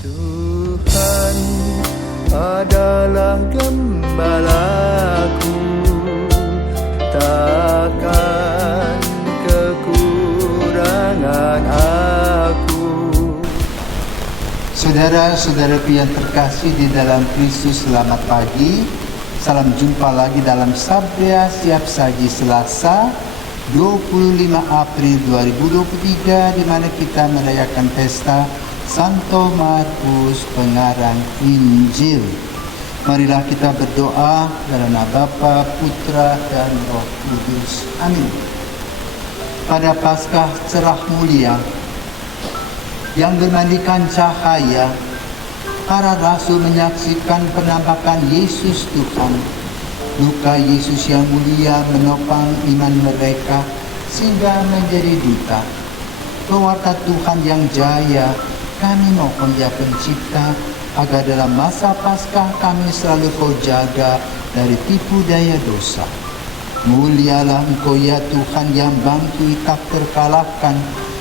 Tuhan adalah gembalaku, takkan kekurangan aku. Saudara-saudaraku yang terkasih di dalam Kristus, selamat pagi. Salam jumpa lagi dalam Sabda Siap Saji Selasa 25 April 2023, di mana kita merayakan pesta Santo Markus, pengarang Injil. Marilah kita berdoa dalam nama Bapa, Putra, dan Roh Kudus. Amin. Pada Paskah cerah mulia yang bermandikan cahaya, para rasul menyaksikan penampakan Yesus Tuhan. Luka Yesus yang mulia menopang iman mereka sehingga menjadi duta. Pewarta Tuhan yang jaya, kami mohon ya Pencipta, agar dalam masa Paskah kami selalu Kau jaga dari tipu daya dosa. Mulialah Engkau ya Tuhan yang bangkit tak terkalahkan,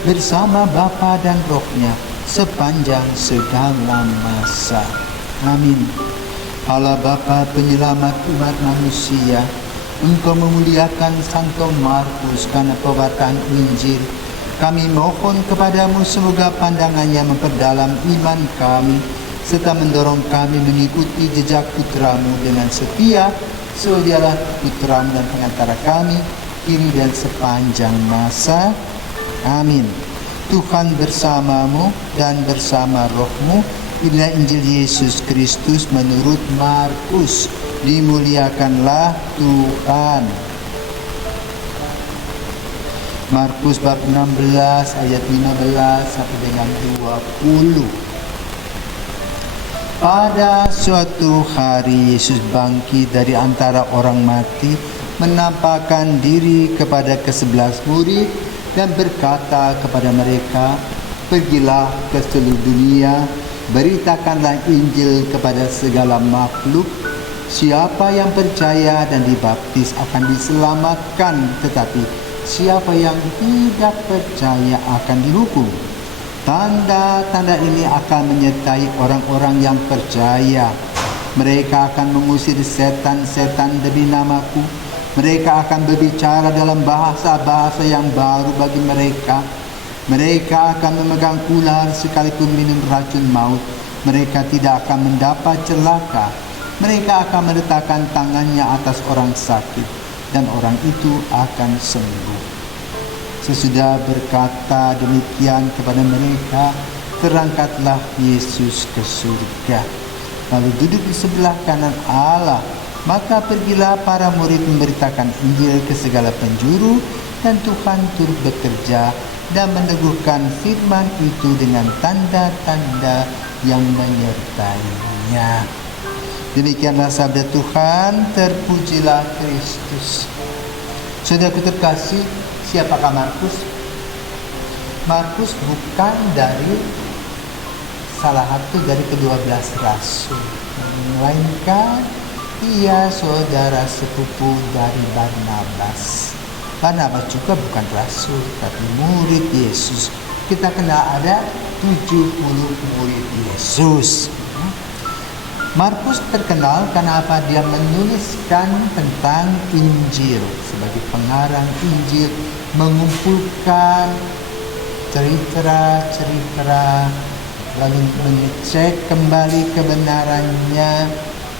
bersama Bapa dan Roh-Nya sepanjang segala masa. Amin. Allah Bapa penyelamat umat manusia, Engkau memuliakan Santo Markus karena pewartaan Injil. Kami mohon kepadamu semoga pandangannya memperdalam iman kami, serta mendorong kami mengikuti jejak putramu dengan setia, sebab dialah putramu dan pengantara kami, kini dan sepanjang masa. Amin. Tuhan bersamamu dan bersama rohmu. Inilah Injil Yesus Kristus menurut Markus. Dimuliakanlah Tuhan. Markus bab 16 ayat 15 sampai dengan 20. Pada suatu hari Yesus bangkit dari antara orang mati, menampakkan diri kepada ke-11 murid dan berkata kepada mereka, "Pergilah ke seluruh dunia, beritakanlah Injil kepada segala makhluk. Siapa yang percaya dan dibaptis akan diselamatkan, tetapi siapa yang tidak percaya akan dihukum. Tanda-tanda ini akan menyertai orang-orang yang percaya. Mereka akan mengusir setan-setan demi namaku. Mereka akan berbicara dalam bahasa-bahasa yang baru bagi mereka. Mereka akan memegang ular sekalipun minum racun maut. Mereka tidak akan mendapat celaka. Mereka akan meletakkan tangannya atas orang sakit, dan orang itu akan sembuh." Sesudah berkata demikian kepada mereka, terangkatlah Yesus ke surga, lalu duduk di sebelah kanan Allah. Maka pergilah para murid memberitakan Injil ke segala penjuru, dan Tuhan turut bekerja dan meneguhkan firman itu dengan tanda-tanda yang menyertainya. Demikianlah sabda Tuhan. Terpujilah Kristus. Saudaraku terkasih, siapakah Markus? Markus bukan dari salah satu dari ke-12 rasul, melainkan ia saudara sepupu dari Barnabas. Barnabas juga bukan rasul, tapi murid Yesus. Kita kenal ada 70 murid Yesus. Markus terkenal karena apa? Dia menuliskan tentang Injil sebagai pengarang Injil, mengumpulkan cerita-cerita, lalu mengecek kembali kebenarannya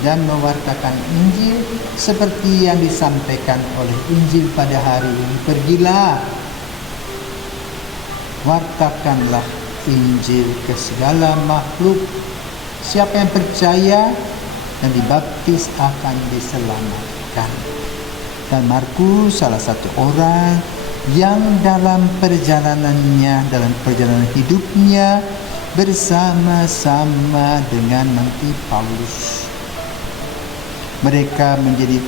dan mewartakan Injil seperti yang disampaikan oleh Injil pada hari ini. Pergilah, wartakanlah Injil ke segala makhluk. Siapa yang percaya dan dibaptis akan diselamatkan. Dan Markus salah satu orang yang dalam perjalanan hidupnya bersama-sama dengan Nanti Paulus. Mereka menjadi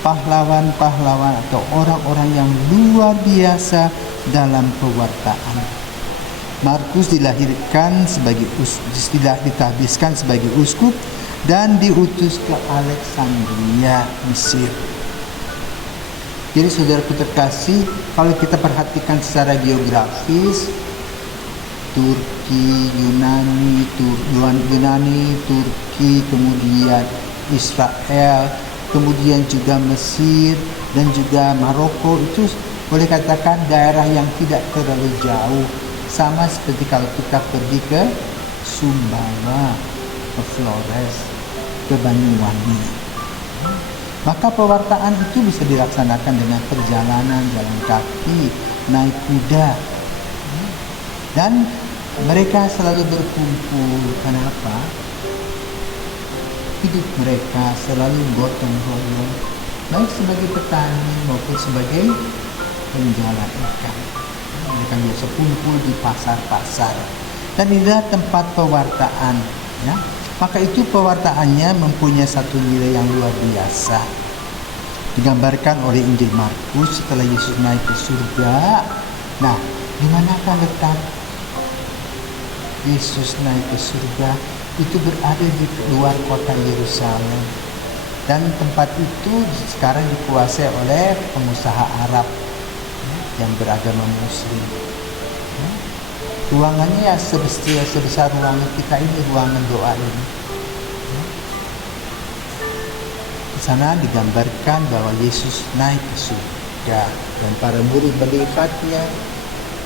pahlawan-pahlawan atau orang-orang yang luar biasa dalam pewartaan. Markus ditahbiskan sebagai uskup dan diutus ke Alexandria, Mesir. Jadi saudaraku terkasih, kalau kita perhatikan secara geografis, Turki, Yunani, Yunani, Turki, kemudian Israel, kemudian juga Mesir dan juga Maroko. Itu boleh katakan daerah yang tidak terlalu jauh, sama seperti kalau kita pergi ke Sumbawa, ke Flores, ke Banyuwangi. Maka pewartaan itu bisa dilaksanakan dengan perjalanan jalan kaki, naik kuda. Dan mereka selalu berkumpul. Kenapa? Hidup mereka selalu gotong royong, baik sebagai petani maupun sebagai penjualan ikan. Mereka biasa kumpul di pasar-pasar. Dan inilah tempat pewartaan. Ya. Maka itu pewartaannya mempunyai satu nilai yang luar biasa. Digambarkan oleh Injil Markus setelah Yesus naik ke surga. Nah, di manakah letak Yesus naik ke surga? Itu berada di luar kota Yerusalem. Dan tempat itu sekarang dikuasai oleh pengusaha Arab yang beragama Muslim. Ruangannya ya sebesar ruangan kita ini, ruangan doa ini. Di sana digambarkan bahwa Yesus naik ke surga dan para murid melihatnya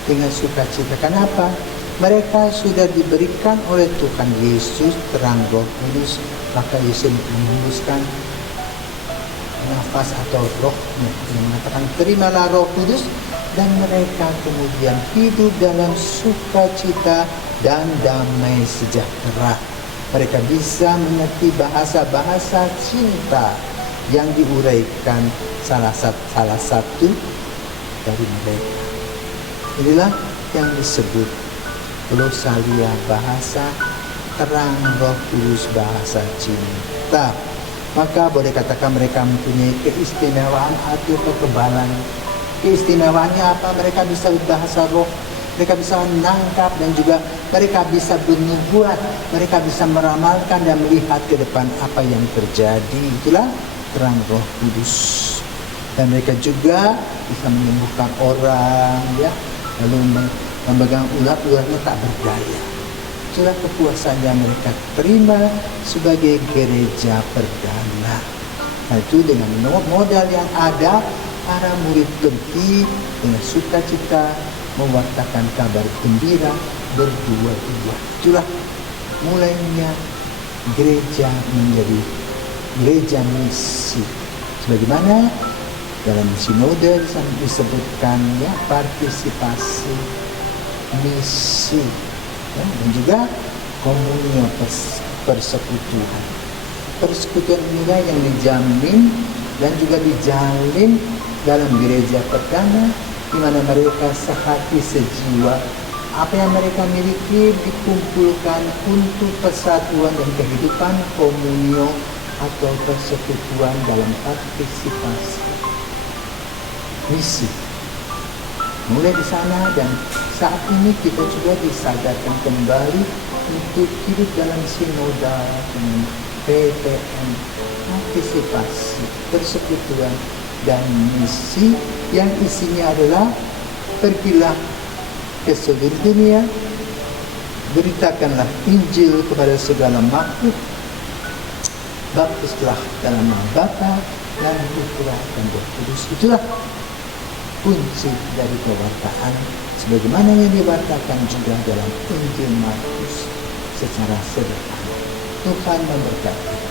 dengan sukacita. Kenapa? Mereka sudah diberikan oleh Tuhan Yesus terang Roh Kudus, maka Yesus menghembuskan nafas atau rohnya yang mengatakan terimalah Roh Kudus, dan mereka kemudian hidup dalam sukacita dan damai sejahtera. Mereka bisa mengerti bahasa-bahasa cinta yang diuraikan salah satu dari mereka. Inilah yang disebut glosalia, bahasa terang Roh Kudus, bahasa cinta. Maka boleh katakan mereka mempunyai keistimewaan atau kekebalan. Keistimewaannya apa? Mereka bisa berbahasa roh, mereka bisa menangkap, dan juga mereka bisa bernubuat, mereka bisa meramalkan dan melihat ke depan apa yang terjadi. Itulah terang Roh Kudus. Dan mereka juga bisa menyembuhkan orang, ya, lalu memegang ular-ularnya tak berdaya. Itulah kepuasan yang mereka terima sebagai gereja perdana. Nah, itu dengan modal yang ada, para murid pergi dengan sukacita mewartakan kabar gembira berdua-dua. Itulah mulainya gereja menjadi gereja misi. Sebagaimana dalam sinode disebutkan, ya, partisipasi misi, ya, dan juga komunio persekutuan. Persekutuan inilah yang dijamin dan juga dijalin dalam gereja perdana, di mana mereka sehati sejiwa. Apa yang mereka miliki dikumpulkan untuk persatuan dan kehidupan komunio atau persekutuan dalam partisipasi misi. Mulai di sana, dan saat ini kita juga disadarkan kembali untuk hidup dalam sinodal dengan PPM, partisipasi, persekutuan, dan misi yang isinya adalah pergilah ke seluruh dunia, beritakanlah Injil kepada segala makhluk, baptislah dalam nama Bapa dan Putra dan Roh Kudus. Itulah kunci dari pewartaan, sebagaimana yang diwartakan juga dalam Injil Markus secara sederhana. Tuhan memberkati.